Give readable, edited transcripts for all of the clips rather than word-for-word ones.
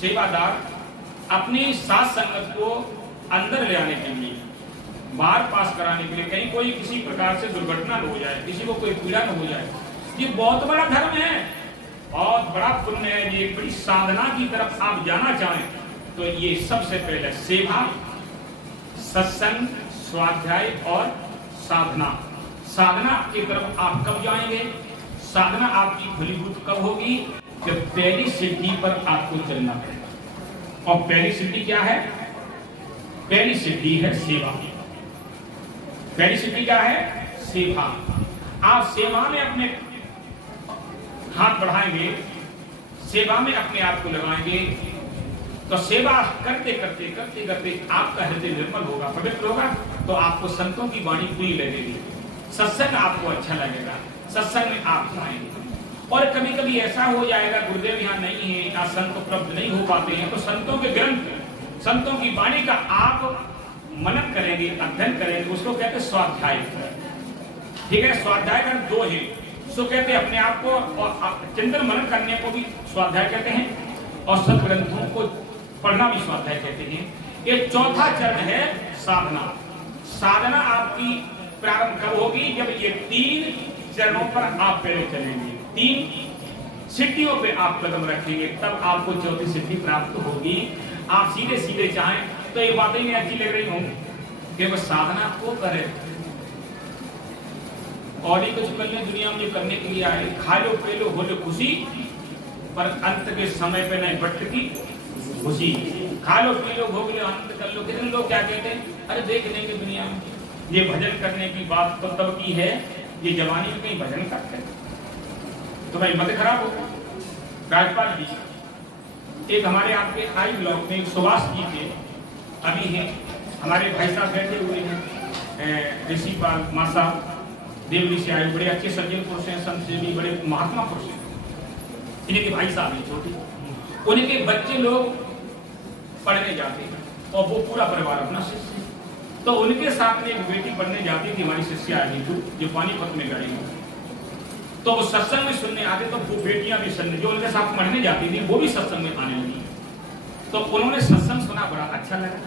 सेवादार अपनी साथ संगत को अंदर ले आने के लिए, मार पास कराने के लिए, कहीं कोई किसी प्रकार से दुर्घटना न हो जाए, किसी को कोई पीड़ा न हो जाए। ये बहुत बड़ा धर्म है, बहुत बड़ा पुण्य है। ये बड़ी साधना की तरफ आप जाना चाहें तो ये सबसे पहले सेवा, सत्संग, स्वाध्याय और साधना। साधना की तरफ आप कब जाएंगे? साधना आपकी फलीभूत कब होगी? जब पहली सिद्धि पर आपको चलना पड़ेगा। और पहली सिद्धि क्या है? पहली सिद्धि है सेवा। पहली सिद्धि क्या है? सेवा। आप सेवा में अपने हाथ बढ़ाएंगे, सेवा में अपने आप को लगाएंगे, तो सेवा करते करते करते करते आपका हृदय निर्मल होगा, पवित्र होगा, तो आपको संतों की वाणी पूरी लगेगी, सत्संग आपको अच्छा लगेगा, सत्संग में आप आएंगे। और कभी कभी ऐसा हो जाएगा गुरुदेव यहाँ नहीं है या संत उपलब्ध नहीं हो पाते हैं, तो संतों के ग्रंथ, संतों की वाणी का आप मनन करेंगे, अध्ययन करेंगे, उसको कहते हैं स्वाध्याय। ठीक है, स्वाध्याय का दो है, उसको कहते हैं अपने आप को, और चिंतन मनन करने को भी स्वाध्याय कहते हैं, और सब ग्रंथों को पढ़ना भी स्वाध्याय कहते हैं। ये चौथा चरण है साधना। साधना आपकी प्रारंभ कब होगी? जब ये 3 चरणों पर आप पहले चलेंगे, 3 सिद्धियों पे आप कदम रखेंगे, तब आपको चौथी सिद्धि प्राप्त होगी। आप सीधे सीधे चाहें तो ये बातें नहीं अच्छी लग रही होंगी कि वो साधना को करे, और ही कुछ करने दुनिया में करने के लिए आए, खा लो पी लो हो लो खुशी, पर अंत के समय पे नहीं भटकी खुशी। खा लो पी लो भोग लो अंत कर लो। कितने लोग क्या कहते हैं, अरे देख लेंगे दुनिया में, ये भजन करने की बात तो तब की है, ये जवानी में कहीं भजन करते हैं तो भाई मत खराब होगा। राजपाल जी, एक हमारे आपके आई ब्लॉक में सुभाष जी के अभी हैं, हमारे भाई साहब बैठे हुए हैं, ऋषि पाल मासा देवली से आए, बड़े अच्छे सज्जन पुरुष हैं, संत से भी बड़े महात्मा पुरुष हैं। इनके भाई साहब हैं छोटे, उनके बच्चे लोग पढ़ने जाते हैं और वो पूरा परिवार अपना शिष्य। तो उनके साथ में एक बेटी पढ़ने जाती थी, हमारी शिष्य आई थी जो पानीपत में गई, तो वो सत्संग में सुनने आते, तो वो बेटियां भी सुनने, जो उनके साथ पढ़ने जाती थी वो भी सत्संग में आने लगी। तो उन्होंने सत्संग सुना, बड़ा अच्छा लगा,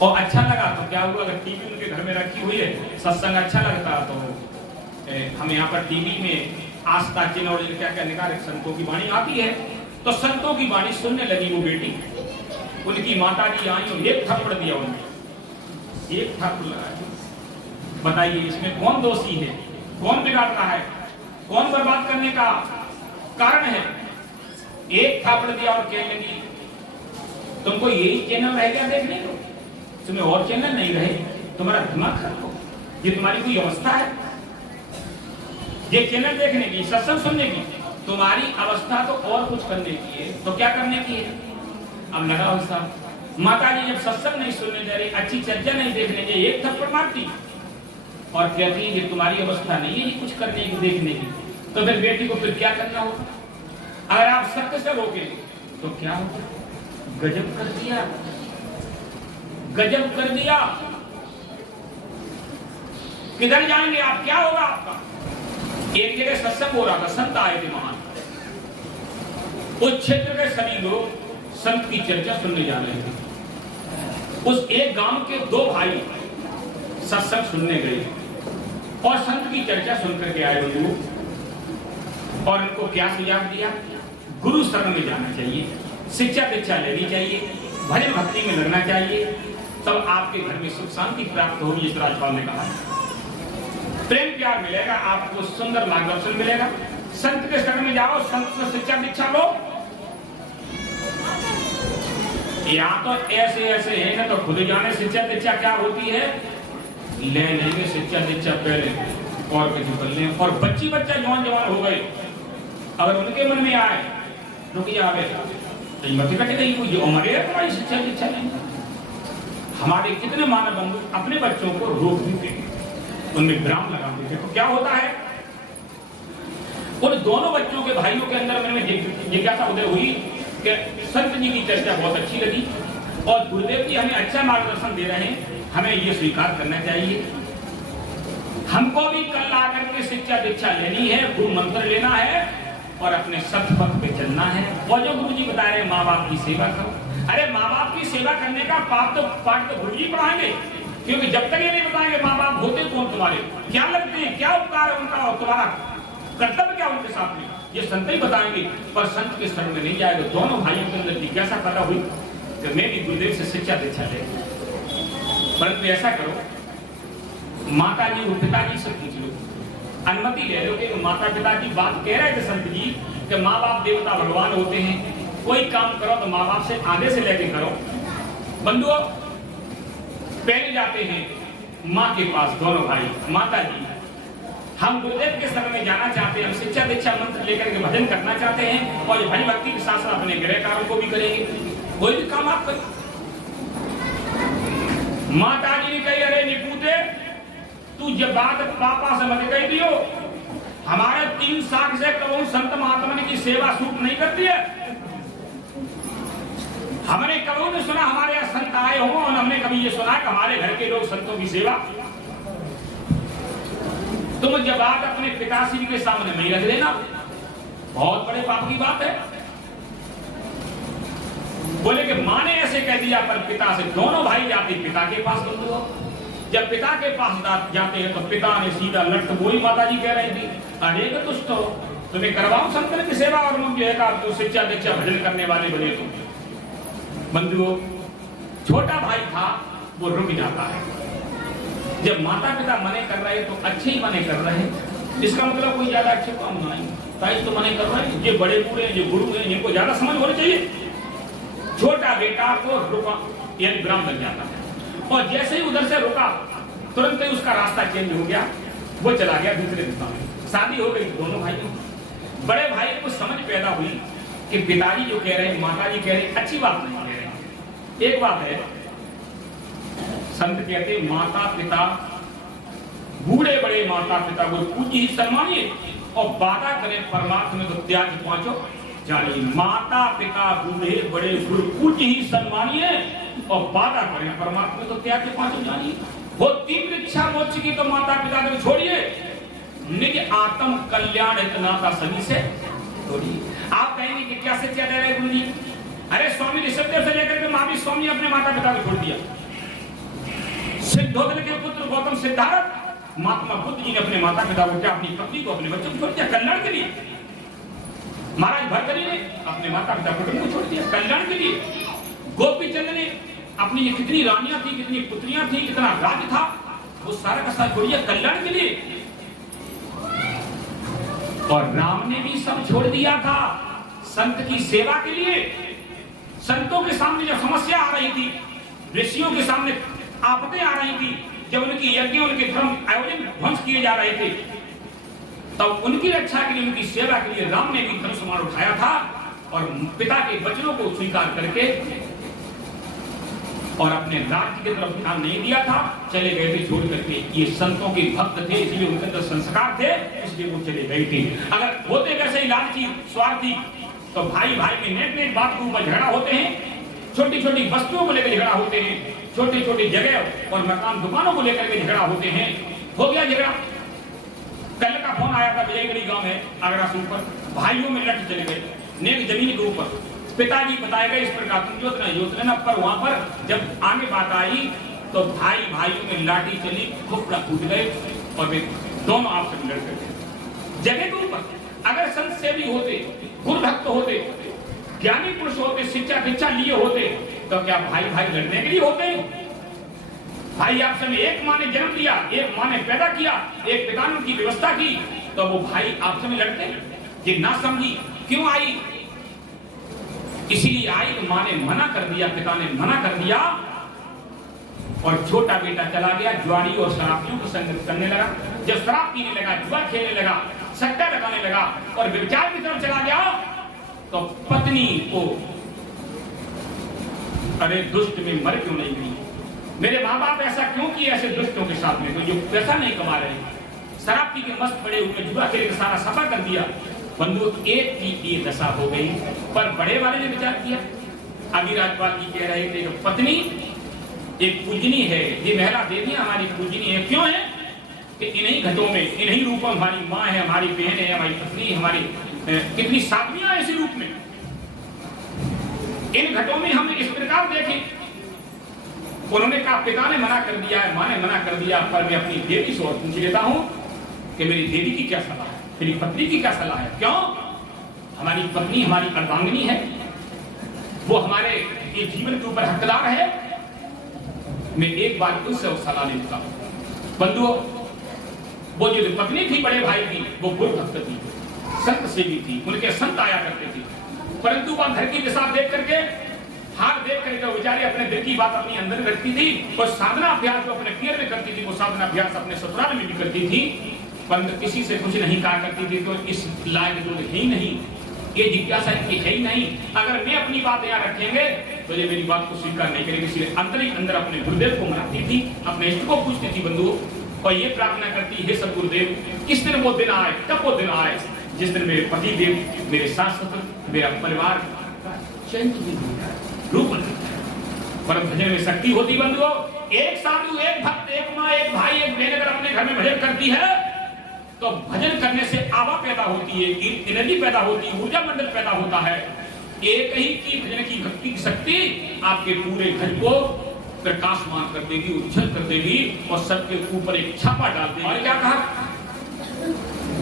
और अच्छा लगा तो क्या हुआ, अगर टीवी उनके घर में रखी हुई है, सत्संग अच्छा लगता तो हम यहाँ पर टीवी में आस्था चिन्ह और क्या क्या निकाल संतों की वाणी आती है, तो संतों की वाणी सुनने लगी वो बेटी। उनकी माता जी आई और एक थप्पड़ दिया उन्हें, एक थप्पड़ लगाया। बताइए इसमें कौन दोषी है, कौन बिगाड़ता है, कौन बर्बाद करने का कारण है? एक थप्पड़ दिया और कहने लगी तुमको यही चैनल रह गया देखने को, तुम्हें और चैनल नहीं रहे, तुम्हारा दिमाग खराब हो, ये तुम्हारी कोई अवस्था है ये चैनल देखने की, सत्संग सुनने की? तुम्हारी अवस्था तो और कुछ करने की है, तो क्या करने की है? अब लगाओ साहब, माता जी जब सत्संग नहीं सुनने दे रही, अच्छी चर्चा नहीं देखने दे, एक थप्पड़ मारती और कहती ये तुम्हारी अवस्था नहीं है कुछ करने की देखने की। तो फिर बेटी को फिर क्या करना होगा? अगर आप सत्य से रोके तो क्या होगा? गजब कर दिया, गजब कर दिया। किधर जाएंगे आप? क्या होगा आपका? एक जगह सत्संग हो रहा था, संत आए थे महान, उस क्षेत्र के सभी लोग संत की चर्चा सुनने जा रहे थे। उस एक गांव के 2 भाई सत्संग सुनने गए और संत की चर्चा सुनकर के आए लोग, और उनको क्या सुझाव दिया? गुरु शरण में जाना चाहिए, शिक्षा दीक्षा लेनी चाहिए, भजन भक्ति में लगना चाहिए, तब आपके घर में सुख शांति प्राप्त होगी। इस राजपाल ने कहा प्रेम प्यार मिलेगा, आपको सुंदर मार्गदर्शन मिलेगा, संत के शरण में जाओ, संत से शिक्षा दीक्षा लो। या तो ऐसे ऐसे है ना, तो खुद जाने शिक्षा दीक्षा क्या होती है, ले लेंगे शिक्षा दीक्षा पहले और कुछ कर लें। और बच्ची बच्चा जवान जवान हो गए, अगर उनके मन में आए रुकिए आवे तो मत कटे नहीं कोई हमारे तुम्हारी शिक्षा दीक्षा नहीं। हमारे कितने मानव बंधु अपने बच्चों को रोक देते हैं, उनमें विराम लगा देते हैं, तो क्या होता है? उन दोनों बच्चों के भाइयों के अंदर मन में जिज्ञासा उदय हुई कि संत जी की चर्चा बहुत अच्छी लगी और गुरुदेव जी हमें अच्छा मार्गदर्शन दे रहे हैं, हमें ये स्वीकार करना चाहिए, हमको भी कल आकर के शिक्षा दीक्षा लेनी है, गुरु मंत्र लेना है, और अपने सतपथ पे चलना है। और जो गुरु जी बता रहे हैं माँ बाप की सेवा करो, अरे माँ बाप की सेवा करने का पाठ तो गुरु जी पढ़ाएंगे, क्योंकि जब तक ये नहीं बताएंगे माँ बाप होते कौन तुम्हारे, क्या लगते हैं, क्या उपकार है उनका और तुम्हारा कर्तव्य क्या उनके साथ में, ये संत ही बताएंगे। पर संत के शरण में नहीं जाएगा। दोनों भाइयों के अंदर जिज्ञासा पैदा हुई कि मैं भी गुरुदेव से शिक्षा दीक्षा ले, परंतु ऐसा करो माता जी और पिताजी से पूछ लो, अनुमति ले लो कि माता पिता की बात कह रहे थे संत जी कि माँ बाप देवता भगवान होते हैं, कोई काम करो तो माँ बाप से आगे से लेके करो। बंधुओं पहले जाते हैं माँ के पास दोनों भाई, माता जी हम गुरुदेव के शरण में जाना चाहते हैं, हम शिक्षा दीक्षा मंत्र लेकर के भजन करना चाहते हैं और भजन भक्ति के साथ साथ अपने गृह कार्यों को भी करेंगे, कोई भी काम आप करें। माता जी ने कही अरे निपूते तू जब बात पापा से मत कह दियो, हमारे 3 साल से कबू संत महात्मा की सेवा सूट नहीं करती है, हमने कबू नहीं सुना हमारे यहाँ संत आए हो और हमने कभी ये सुना कि हमारे घर के लोग संतों की सेवा। तुम जब बात अपने पिताश्री के सामने नहीं रख देना, बहुत बड़े पाप की बात है। बोले कि माँ ने ऐसे कह दिया, पर पिता से दोनों भाई जाते पिता के पास। जब पिता के पास जाते हैं तो पिता ने सीधा लट वही माता जी कह रही थी, अरे तुष्ट हो तुम्हें करवाऊं संतन की सेवा और मुझे तो शिक्षा दीक्षा भजन करने वाले बने तुम। बंधुओं छोटा भाई था वो रुक जाता है, जब माता पिता मने कर रहे तो अच्छे ही मने कर रहे हैं, इसका मतलब कोई ज्यादा अच्छे काम नहीं, ताई तो मने कर रहे हैं, ये बड़े बूढ़े ये गुरु हैं, इनको ज्यादा समझ होनी चाहिए। छोटा बेटा को रुका यानी विराम लग जाता है, और जैसे ही उधर से रुका तुरंत ही उसका रास्ता चेंज हो गया, वो चला गया दूसरे दिशा में। शादी हो गई दोनों भाइयों। बड़े भाई को समझ पैदा हुई कि पिताजी जो कह रहे हैं माता जी कह रहे हैं अच्छी बात नहीं कह रहे। एक बात है संत कहते माता पिता बूढ़े बड़े माता पिता को पूज्य ही सम्मानिए और बाधा करें परमात्मा में तो त्याग पहुंचो जानिए। माता पिता बूढ़े बड़े गुरु पूज्य ही सम्मानिए और बाधा करें परमात्मा में तो त्याग पहुंचो जानिए। वो तीव्र इच्छा मोक्ष की तो माता पिता को छोड़िए, निज आत्म कल्याण नाता सभी से छोड़िए। आप कहेंगे कि क्या शिक्षा दे रहे गुरु जी? अरे स्वामी ऋषभदेव से लेकर के महावीर स्वामी अपने माता पिता को छोड़ दिया। सिद्धोदन के पुत्र गौतम सिद्धार्थ महात्मा बुद्ध जी ने अपने माता पिता को क्या अपनी पत्नी को अपने बच्चों को छोड़ दिया कल्याण के लिए। महाराज भर्तृहरि ने अपने माता पिता कुटुंब को छोड़ दिया कल्याण के लिए। गोपी चंद ने अपनी ये कितनी रानियां थी कितनी पुत्रियां थी कितना राज्य था वो सारा का सारा छोड़ दिया कल्याण के लिए। और राम ने भी सब छोड़ दिया था संत की सेवा के लिए। संतों के सामने जब समस्या आ रही थी, ऋषियों के सामने आपत्तियां आ रही थी, जब उनकी यज्ञ उनके धर्म आयोजन ध्वंस किए जा रहे थे, तब उनकी रक्षा के लिए उनकी सेवा के लिए राम ने भी धनुष्मान उठाया था और पिता के वचनों को स्वीकार करके और अपने राज्य की तरफ ध्यान नहीं दिया था, चले गए थे छोड़ करके। ये संतों के भक्त थे इसलिए उनके अंदर संस्कार थे इसलिए वो चले गए थे। अगर होते वैसे ही लालची स्वार्थी तो भाई भाई में नेक नेक बात के ऊपर झगड़ा होते हैं, छोटी छोटी वस्तुओं को लेकर झगड़ा होते हैं, छोटी छोटी जगह और मकान दुकानों को लेकर के झगड़ा होते हैं। हो गया झगड़ा। कल का फोन आया था विजयगढ़ी गांव में आगरा से ऊपर भाइयों में लट चले गए नेक जमीन के ऊपर। पिताजी बताएगा इस प्रकार तुम जोतना ना, पर वहां पर जब आगे बात आई तो भाई भाइयों में लाठी चली, खोपड़ा फूट गए और वे दोनों आपस में लड़ गए जगह के ऊपर। अगर संत सेवी होते, गुरु भक्त होते, ज्ञानी पुरुष होते, शिक्षा दीक्षा लिए होते तो क्या भाई भाई लड़ने के लिए होते? भाई आपस में एक माँ ने जन्म दिया, एक माँ ने पैदा किया, एक पिता ने उनकी व्यवस्था की, तो वो भाई आपस में लड़ते? ये ना समझी क्यों आई? इसीलिए आई तो माँ ने मना कर दिया, पिता ने मना कर दिया और छोटा बेटा चला गया जुआरी और शराबियों को संगत करने लगा। जब शराब पीने लगा, जुआ खेलने लगा, सट्टा लगाने लगा और व्यभिचार की तरफ चला गया तो पत्नी को अरे दुष्ट में मर क्यों नहीं गई? मेरे माँ बाप ऐसा क्यों किए ऐसे दुष्टों के साथ में? तो जो पैसा नहीं कमा रहे, शराब पी के मस्त पड़े हुए जुआ खेल के सारा सफा कर दिया। बंधु एक की ये दशा हो गई, पर बड़े वाले ने विचार किया। अभी राजपाल जी कह रहे थे पत्नी एक पूजनी है, ये महिला देवी हमारी पूजनी है। क्यों है? कि इन्हीं घटों में इन्हीं रूपों में हमारी माँ है, हमारी बहन है, हमारी पत्नी, हमारी कितनी साधवियां इसी रूप में। इन घटों में हम इस प्रकार देखें, उन्होंने कहा पिता ने मना कर दिया है, मां ने मना कर दिया, पर मैं अपनी देवी से और पूछ लेता हूं कि मेरी देवी की क्या सलाह है, मेरी पत्नी की क्या सलाह है। क्यों? हमारी पत्नी हमारी अर्धांगिनी है, वो हमारे ये जीवन के ऊपर हकदार है। मैं एक बार उनसे सलाह लेता हूं। बंधुओं, वो जो पत्नी थी बड़े भाई की, वो गुरु भक्त थी, संत सेवी थी, उनके संत आया करते थे, परंतु वह घर की दिशा देख करके, हाथ देख करके बेचारी अपने दिल की बात अपनी अंदर रखती थी, और साधना अभ्यास जो अपने पियर में करती थी, वो साधना अभ्यास अपने ससुराल में भी करती थी, परंतु किसी से कुछ नहीं कहा करती थी। तो इस लायक जो है ही नहीं, ये जिज्ञासा इनकी है ही नहीं, अगर मैं अपनी बात यहाँ रखेंगे तो ये मेरी बात को स्वीकार नहीं करेंगे, इसलिए अंदर ही अंदर अपने गुरुदेव को मनाती थी, अपने इष्ट को पूछती थी बंधुओं, और ये प्रार्थना करती है सब गुरुदेव किस दिन वो दिन आए, कब वो दिन आए जिस दिन मेरे पति देव, मेरे सास ससुर, मेरा परिवार रूप परम भजन में शक्ति होती। बंधुओं, एक साधु, एक भक्त, एक माँ, एक भाई, एक बहन अगर अपने घर में भजन करती है तो भजन करने से आवा पैदा होती है, एनर्जी पैदा होती है, ऊर्जा मंडल पैदा होता है। एक ही की भजन की भक्ति की शक्ति आपके पूरे घर को प्रकाशमान कर देगी, उज्जवल कर देगी, और सबके ऊपर एक छापा डाल देगी। और क्या कहा?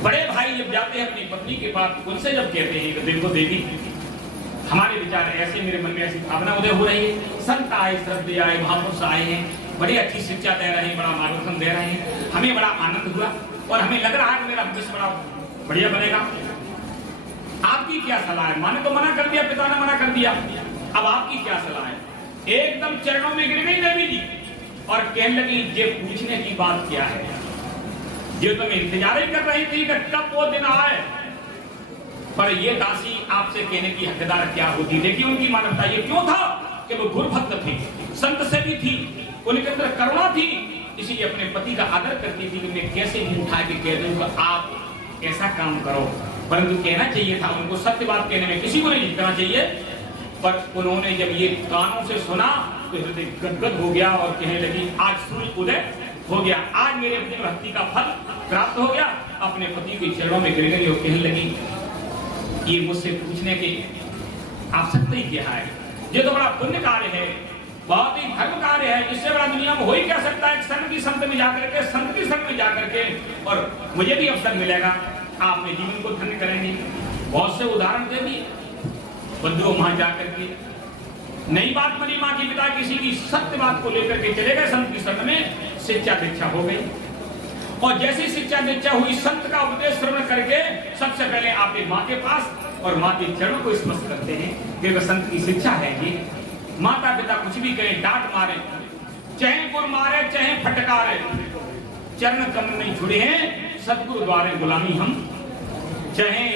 बड़े भाई जब जाते हैं अपनी पत्नी के पास, उनसे जब कहते हैं कि देखो देवी, हमारे विचार ऐसे, मेरे मन में ऐसी भावना उदय हो रही है, संत आए, श्रद्धेय आए, महापुरुष आए हैं, बड़ी अच्छी शिक्षा दे रहे हैं, बड़ा मार्गदर्शन दे रहे हैं, हमें बड़ा आनंद हुआ और हमें लग रहा है मेरा भविष्य बड़ा बढ़िया बनेगा। आपकी क्या सलाह है? माँ ने तो मना कर दिया, पिता ने मना कर दिया, अब आपकी क्या सलाह है? एकदम चरणों में गिर गई देवी जी और कहने लगी, ये पूछने की बात क्या है, ये तो मैं इंतजार ही कर रही थी कि कब वो दिन आए, पर ये दासी आपसे कहने की हकदार क्या होती। देखिए उनकी मानवता ये क्यों था कि वो गुरु भक्त थी, संत से भी थी, उनके अंदर करुणा थी, इसीलिए अपने पति का आदर करती थी कि मैं कैसे भी उठा के कह दूं कि आप ऐसा काम करो। परंतु कहना चाहिए था उनको, सत्य बात कहने में किसी को नहीं कहना चाहिए, पर उन्होंने जब ये कानों से सुना तो हृदय गदगद हो गया और कहने लगी, आज सूर्य उदय हो गया, आज मेरे भक्ति का फल प्राप्त हो गया। अपने पति के चरणों में गिर गई और कहने लगी, ये मुझसे पूछने की आवश्यकता ही क्या है, ये तो बड़ा पुण्य कार्य है, बहुत ही धर्म कार्य है, इससे बड़ा दुनिया में हो ही क्या सकता है। संत की संत में जाकर के, संत की संत में जाकर के, और मुझे भी अवसर मिलेगा, आप अपने जीवन को धन्य करेंगे। बहुत से उदाहरण दे दिए बंधुओं, वहां जाकर के नई बात बनी, माँ की पिता किसी की सत्य बात को लेकर के चले गए संत की संत में, शिक्षा दीक्षा हो गई, और जैसी शिक्षा दीक्षा हुई, संत का उपदेश श्रवण करके सबसे पहले आपके माँ के पास और माँ के चरणों को स्पर्श करते हैं, कि संत की शिक्षा है ये। माता पिता कुछ भी कहें, डांट मारे, चाहे गुरु मारे, चाहे फटकारे, चरण कमल नहीं छुड़े हैं, सतगुरु द्वारे गुलामी हम, चाहे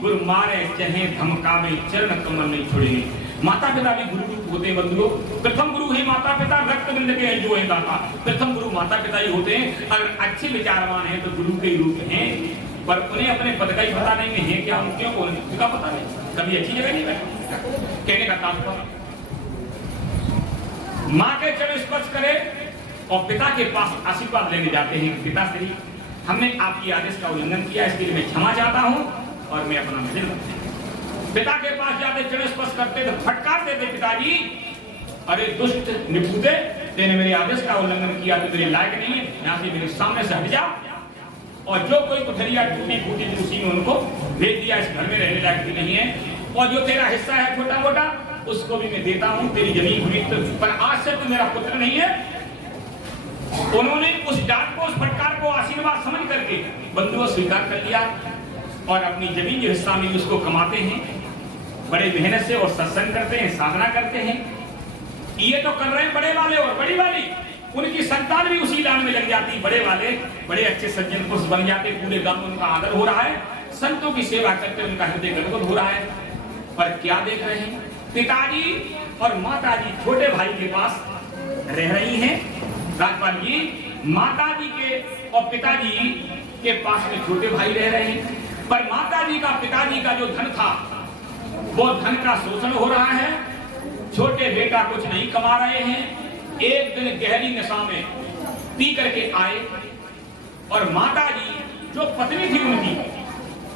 गुरु मारे चाहे धमकावे, चरण कमल नहीं छुड़े हैं। माता पिता भी गुरु होते हैं बंधुओं, प्रथम गुरु है माता पिता, रक्त बिंद के जो है दाता, प्रथम गुरु माता पिता ही होते हैं। अगर अच्छे विचारवान हैं तो गुरु के रूप हैं, पर उन्हें अपने पद का ही पता नहीं है क्या, उनके उनका पता नहीं, कभी अच्छी जगह नहीं बैठे। कहने का तात्पर्य, माँ के चरण स्पर्श करे और पिता के पास आशीर्वाद लेने जाते हैं, पिताश्री हमने आपकी आदेश का उल्लंघन किया, इसके लिए मैं क्षमा चाहता हूँ और मैं अपना भजन करता हूं। पिता के पास जाते, चरण स्पर्श करते तो फटकार देते, पिताजी अरे दुष्ट निपुते, तेने मेरे आदेश का उल्लंघन किया तो तेरे लायक नहीं है, यहाँ से मेरे सामने से हट जा। और जो कोई कुठरिया टूटी फूटी उसी में उनको भेज दिया, इस घर में रहने लायक भी नहीं है, और जो तेरा हिस्सा है छोटा मोटा उसको भी मैं देता हूँ, तेरी जमीन हुई तो, पर आज से तू मेरा पुत्र नहीं है। उन्होंने उस डांट को, उस फटकार को आशीर्वाद समझ करके बंधुओं स्वीकार कर लिया और अपनी जमीन के हिस्सा में उसको कमाते हैं, बड़े मेहनत से, और सत्संग करते हैं, साधना करते हैं। ये तो कर रहे हैं बड़े वाले और बड़ी वाली, उनकी संतान भी उसी लाइन में लग जाती, बड़े वाले बड़े अच्छे सज्जन पुरुष बन जाते, पूरे गांव में उनका आदर हो रहा है, संतों की सेवा करते उनका हृदय गदगद हो रहा है। पर क्या देख रहे हैं, पिताजी और माताजी छोटे भाई के पास रह रही हैं। राजपाल जी, माताजी के और पिताजी के पास में छोटे भाई रह रहे हैं, पर माताजी का, पिताजी का जो धन था वो धन का शोषण हो रहा है, छोटे बेटा कुछ नहीं कमा रहे हैं। एक दिन गहरी नशा में पी करके आए और माताजी जो पत्नी थी उनकी,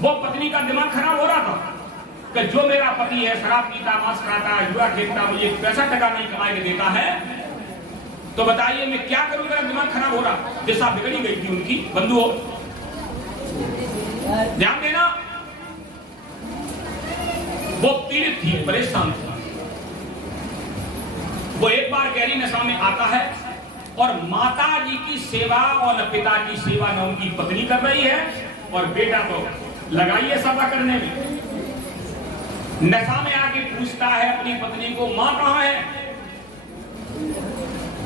वो पत्नी का दिमाग खराब हो रहा था कि जो मेरा पति है शराब पीता, मांस खाता, जुआ खेलता, मुझे पैसा टका नहीं कमा के देता है, तो बताइए मैं क्या करूं, मेरा दिमाग खराब हो रहा। दिशा बिगड़ी गई थी उनकी। बंधुओं ध्यान देना, वो पीड़ित थी, परेशान थी। वो एक बार गहरी नशा में आता है और माता जी की सेवा और न पिता की सेवा न उनकी पत्नी कर रही है, और बेटा तो लगाई है सेवा करने में। नशा में आके पूछता है अपनी पत्नी को, मां कहां है?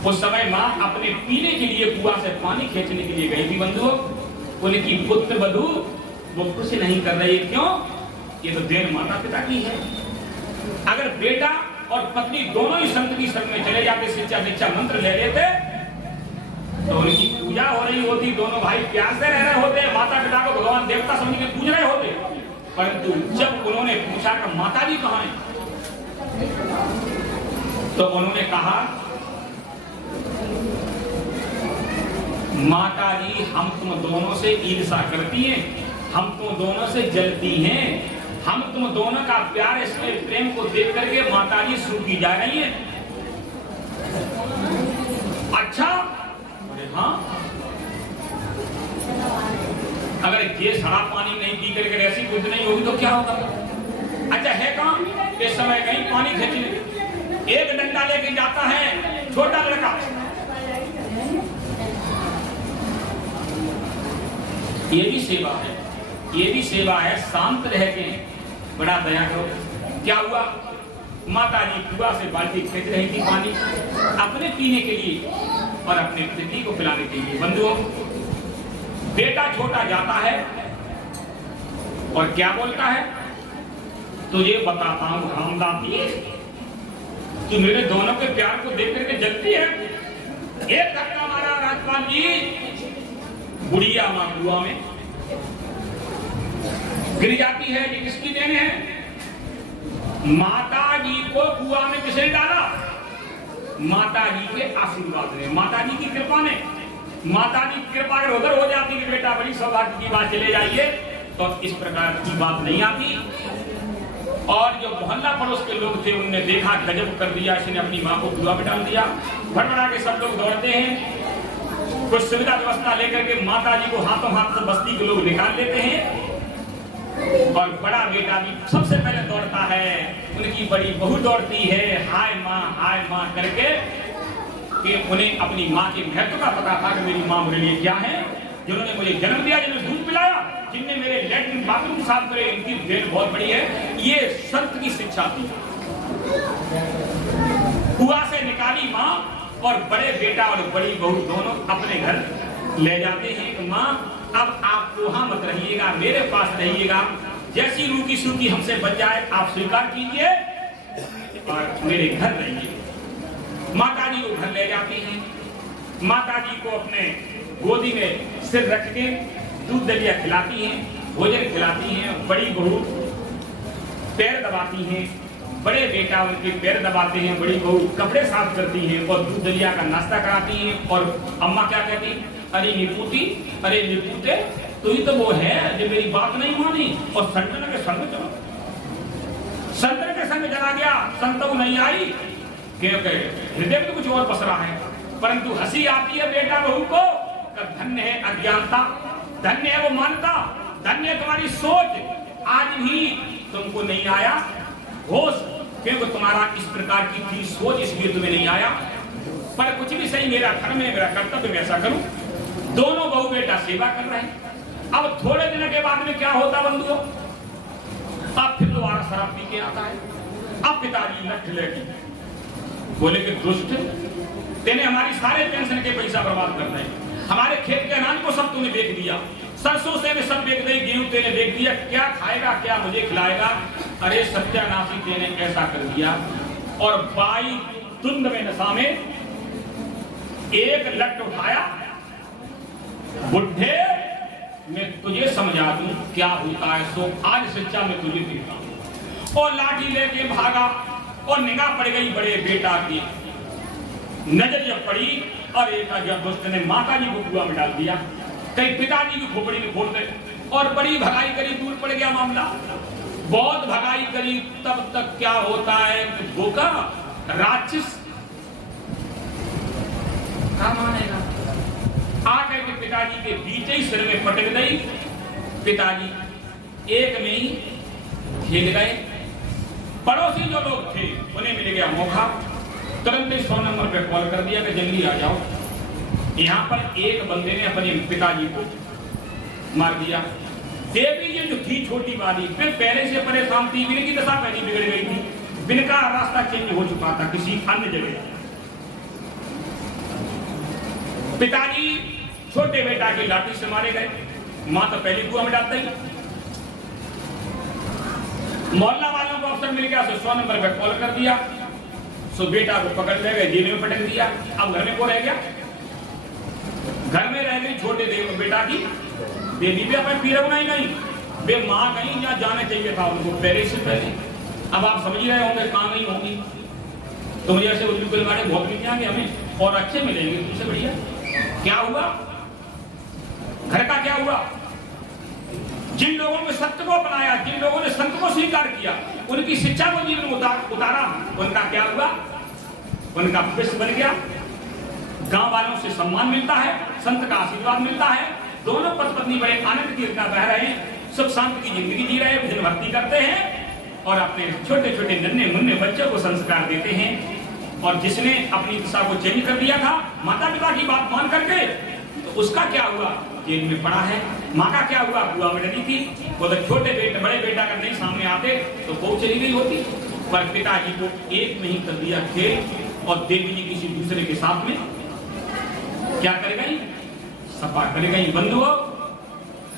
उस समय मां अपने पीने के लिए कुआं से पानी खींचने के लिए गई थी। बंधुओं, उनकी पुत्र वधू वो कुछ नहीं कर रही। क्यों? ये तो देन माता पिता की है। अगर बेटा और पत्नी दोनों ही संत की संग में चले जाते, शिक्षा दीक्षा मंत्र ले लेते, तो उनकी पूजा हो रही होती, दोनों भाई प्यार से रह रहे होते, माता पिता को भगवान देवता समझ के पूज रहे होते। परंतु जब उन्होंने पूछा कि माता जी कहां है, तो उन्होंने कहा, माता जी हम तुम दोनों से ईर्ष्या करती हैं, हम तुम दोनों से जलती हैं, हम तुम दोनों का प्यार इसमें प्रेम को देख करके माता जी सूखी जा रही हैं। अच्छा, अरे हाँ, अगर ये शराब पानी नहीं पी करके ऐसी कुछ नहीं होगी तो क्या होगा? अच्छा है कहां? इस समय कहीं पानी खींचने एक डंडा लेके जाता है छोटा लड़का, ये भी सेवा है, ये भी सेवा है। शांत रह के बड़ा दया करो। क्या हुआ? माता जी कुआं से बाल्टी खींच रही थी पानी अपने पीने के लिए और अपने पति को पिलाने के लिए। बंधुओं, बेटा छोटा जाता है और क्या बोलता है, तुझे बताता हूं रामदासी, तू मेरे दोनों के प्यार को देख करके जलती है। एक धक्का मारा राजपाल जी, बुढ़िया मां कुआं में गिर जाती है। ये किसकी देन है? माता जी को कुआं में किसने डाला? माता जी के आशीर्वाद ने, माता जी की कृपा ने। माता जी की कृपा अगर उधर हो जाती कि बेटा बड़ी सौभाग्य की बात, चले जाइए, तो इस प्रकार की बात नहीं आती। और जो मोहल्ला पड़ोस के लोग थे उनने देखा, गजब कर दिया, इसने अपनी मां को कुआं में डाल दिया। भड़बड़ा के सब लोग दौड़ते हैं, कुछ सुविधा व्यवस्था लेकर के माता जी को हाथों हाथ से बस्ती के लोग निकाल लेते हैं। और बड़ा बेटा भी सबसे पहले दौड़ता है, उनकी बड़ी बहू दौड़ती है, हाय माँ करके, कि उन्हें अपनी माँ के महत्व का पता था कि मेरी माँ मेरे लिए क्या है, जिन्होंने मुझे जन्म दिया, जिन्होंने दूध पिलाया, जिनने मेरे लैट्रिन बाथरूम साफ करे, इनकी देन बहुत बड़ी है। ये संत की शिक्षा थी। कुआं से निकाली माँ और बड़े बेटा और बड़ी बहू दोनों अपने घर ले जाते हैं। माँ अब आप वहां मत रहिएगा, मेरे पास रहिएगा, जैसी रूखी सूखी हमसे बच जाए आप स्वीकार कीजिए और मेरे घर रहिए। माता जी को घर ले जाती हैं, माता जी को अपने गोदी में सिर रख के दूध दलिया खिलाती हैं, भोजन खिलाती हैं। बड़ी बहू पैर दबाती हैं, बड़े बेटा उनके पैर दबाते हैं, बड़ी बहू कपड़े साफ करती हैं और दूध दलिया का नाश्ता कराती हैं। और अम्मा क्या कहती? अरे निपूती, अरे निपूते, तू ही तो वो है जो मेरी बात नहीं मानी और संतन के संग चला, संतन के संग चला गया, संतो नहीं आई, क्योंकि हृदय में कुछ और बस रहा है। परंतु हंसी आती है बेटा बहू को, धन्य है अज्ञानता, धन्य है वो मानता, धन्य है तुम्हारी सोच, आज भी तुमको नहीं आया होश, क्योंकि तुम्हारा इस प्रकार की थी सोच, इसलिए तुम्हें नहीं आया। पर कुछ भी सही, मेरा धर्म है, मेरा कर्तव्य, मैं ऐसा करूं। दोनों बहू बेटा सेवा कर रहे हैं। अब थोड़े दिन के बाद में क्या होता बंधुओं? अब फिर दोबारा शराब पी के आता है। अब पिताजी लठ लेके बोले कि दुष्ट, तेने हमारी सारे पेंशन के पैसा बर्बाद कर रहे हैं, हमारे खेत के अनाज को सब तूने बेच दिया, सरसों से सब बेच दी, गेहूं तेने बेच दिया, क्या खाएगा, क्या मुझे खिलाएगा? अरे सत्यानाशी, तेने ऐसा कर दिया। और बाई धुंध में नशा में एक लठ उठाया, बुढ़े मैं तुझे समझा दूं क्या होता है, सो आज शिक्षा में तुझे देता हूं। और लाठी लेके भागा और निगाह पड़ गई बड़े बेटा की, नजर जब पड़ी और एक जब दोस्त ने माता जी को कुआं में डाल दिया, कहीं पिताजी की खोपड़ी में फोड़ दे, और बड़ी भगाई करी, दूर पड़ गया मामला। बहुत भगाई करी, तब तक क्या होता है कि बोका राक्षस क्या मानेगा, आकर के पिताजी के बीच ही सिर में पटक गई। पिताजी एक में ही खेल गए। पड़ोसी जो लोग थे उन्हें मिल गया मौका, तुरंत 100 नंबर पे कॉल कर दिया कि जल्दी आ जाओ। यहाँ पर एक बंदे ने अपने पिताजी को मार दिया। देवी जी जो थी छोटी वाली, फिर पहले से परेशान थी, बिन की दशा पहली बिगड़ गई थी, बिन का रास्ता चेंज हो चुका था किसी अन्य जगह। पिताजी छोटे बेटा की लाठी से मारे गए, मां तो पहली कुआं में डाल दी। मोहल्ला वालों को अफसर मिल गया, 100 नंबर पर कॉल कर दिया। सो बेटा को पकड़ ले गए, जेल में पटक दिया। अब घर में को रह गया, घर में रह गई छोटे बेटा की बेबी पे अपन पीरवना ही नहीं, वे मां कहीं या जाना चाहिए था उनको पहले से पहले। अब आप समझ रहे होंगे कहां गई होंगी। तो मुझे ऐसे उल्लू बिल वाले बहुत मिल जाएंगे हमें और अच्छे मिलेंगे तुमसे बढ़िया। क्या हुआ, घर का क्या हुआ? जिन लोगों ने सत्य को अपनाया, जिन लोगों ने संत को स्वीकार किया, उनकी शिक्षा को जीवन में उतारा, उनका क्या हुआ? उनका विश्व बन गया। गांव वालों से सम्मान मिलता है, संत का आशीर्वाद मिलता है। दोनों पति पत्नी बड़े आनंद की इतना बह रहे हैं, सुख शांति की जिंदगी जी रहे हैं, भजन भक्ति करते हैं और अपने छोटे छोटे नन्हे मुन्ने बच्चों को संस्कार देते हैं। और जिसने अपनी दिशा को चेंज कर दिया था माता पिता की बात मान करके, तो उसका क्या हुआ? जेल में पड़ा है। माँ का क्या हुआ? कुआं में डली थी। वो तो छोटे बेटे बड़े बेटा अगर नहीं सामने आते तो वो चली गई होती। पर पिताजी को एक में ही कर दिया खेल और देवी जी किसी दूसरे के साथ में क्या कर गई? सपा कर गई। बंधुओं,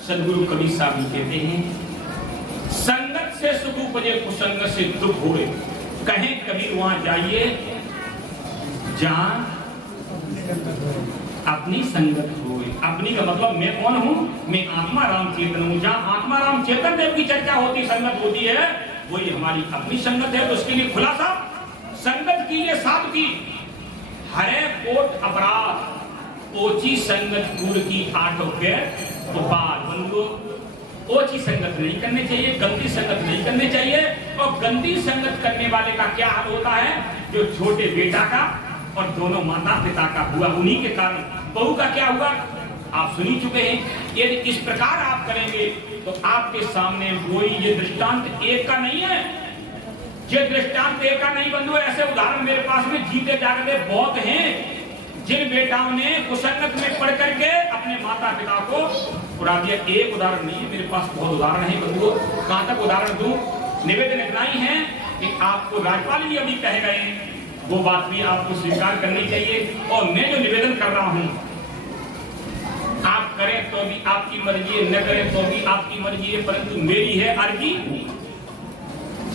सदगुरु कबीर साहब भी कहते हैं, संगत से सुख उपजे कुसंगत से दुख होए, कहें कबीर वहां जाइए जहां अपनी संगत होए। अपनी का मतलब मैं कौन हूं? मैं आत्मा राम चेतन हूं। जहां आत्मा राम चेतन देव की चर्चा होती, संगत होती है, वही हमारी अपनी संगत है। तो उसके लिए खुलासा, संगत कीजिए साधु की, हरे कोट अपराध, ओची संगत कूड़ की आठों के उपाय। बंधुओं, ओची संगत नहीं करनी चाहिए, गंदी संगत नहीं करनी चाहिए। और गंदी संगत करने वाले का क्या हाल होता है? जो छोटे बेटा का और दोनों माता पिता का हुआ, उन्हीं के कारण बहू का क्या हुआ आप सुन ही चुके हैं। यदि इस प्रकार आप करेंगे तो आपके सामने कोई ये दृष्टांत एक का नहीं है, ये दृष्टांत एक का नहीं बंधु। ऐसे उदाहरण मेरे पास में जीते जागते बहुत हैं, जिन बेटाओं ने कुसंगत में पढ़ करके अपने माता पिता को उड़ा दिया। एक उदाहरण नहीं है, मेरे पास बहुत उदाहरण है बंधुओं। कहां तक उदाहरण दूं? निवेदन इतना ही है कि आपको राज्यपाल जी अभी कह गए, वो बात भी आपको स्वीकार करनी चाहिए। और मैं जो निवेदन कर रहा हूं, आप करें तो भी आपकी मर्जी है, न करें तो भी आपकी मर्जी है, परंतु मेरी है अर्जी।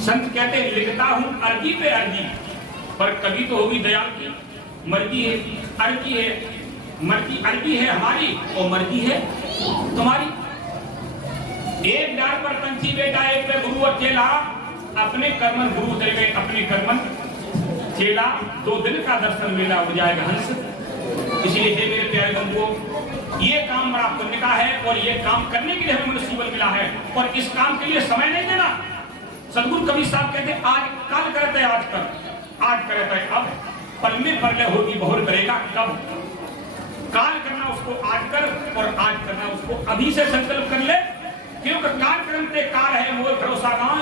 संत कहते हैं लिखता हूं अर्जी पे अर्जी, पर कभी तो होगी दयाल की मर्जी है, अर्जी है, मर्जी अर्जी है हमारी और मर्जी है तुम्हारी। एक डाल पर पंछी बेटा, एक पे गुरु और चेला, अपने कर्मन गुरु उतर गए, अपने कर्मन चेला। 2 दिन का दर्शन मेला हो जाएगा हंस। इसलिए हे मेरे प्यारे बंधुओं, ये काम बड़ा पुण्य का है और ये काम करने के लिए हमें मनुष्य जीवन मिला है और इस काम के लिए समय नहीं देना। सदगुरु कबीर साहब कहते हैं, आज कल करते हैं, आज कर, आज करते हैं अब, पल में परलय होगी बहुर करेगा कब। काल करना उसको आज कर और आज करना उसको अभी से संकल्प कर ले, क्योंकि काल करते काल है मोर भरोसा गांव,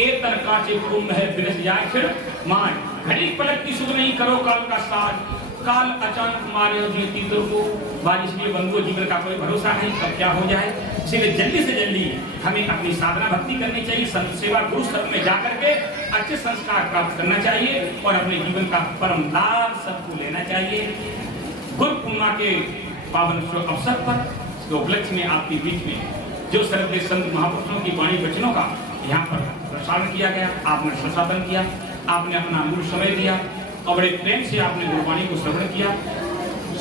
एक तन काचे कुंभ है बिरस जाए फिर मान। घड़ी पलट की सुध नहीं करो काल का साथ, काल अचानक मारे जीती तो को बाज। इसलिए बंधुओं, जीवन का कोई भरोसा नहीं कब क्या हो जाए। इसलिए जल्दी से जल्दी हमें अपनी साधना भक्ति करनी चाहिए, संत सेवा गुरु शरण में जाकर के अच्छे संस्कार प्राप्त करना चाहिए और अपने जीवन का परम लाभ सबको लेना चाहिए। गुरु पूर्णिमा के पावन अवसर पर उपलक्ष्य में आपके बीच में जो सर्वदेश संत महापुरुषों की वाणी वचनों का यहाँ पर प्रसारण किया गया, आपने संसाधन किया, आपने अपना अमूल्य समय दिया और बड़े प्रेम से आपने गुरुवाणी को श्रवण किया,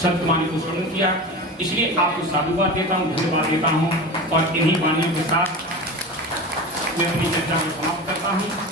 संत वाणी को श्रवण किया। इसलिए आपको साधुवाद देता हूँ, धन्यवाद देता हूँ और इन्हीं वाणियों के साथ मैं अपनी चर्चा को समाप्त करता हूँ।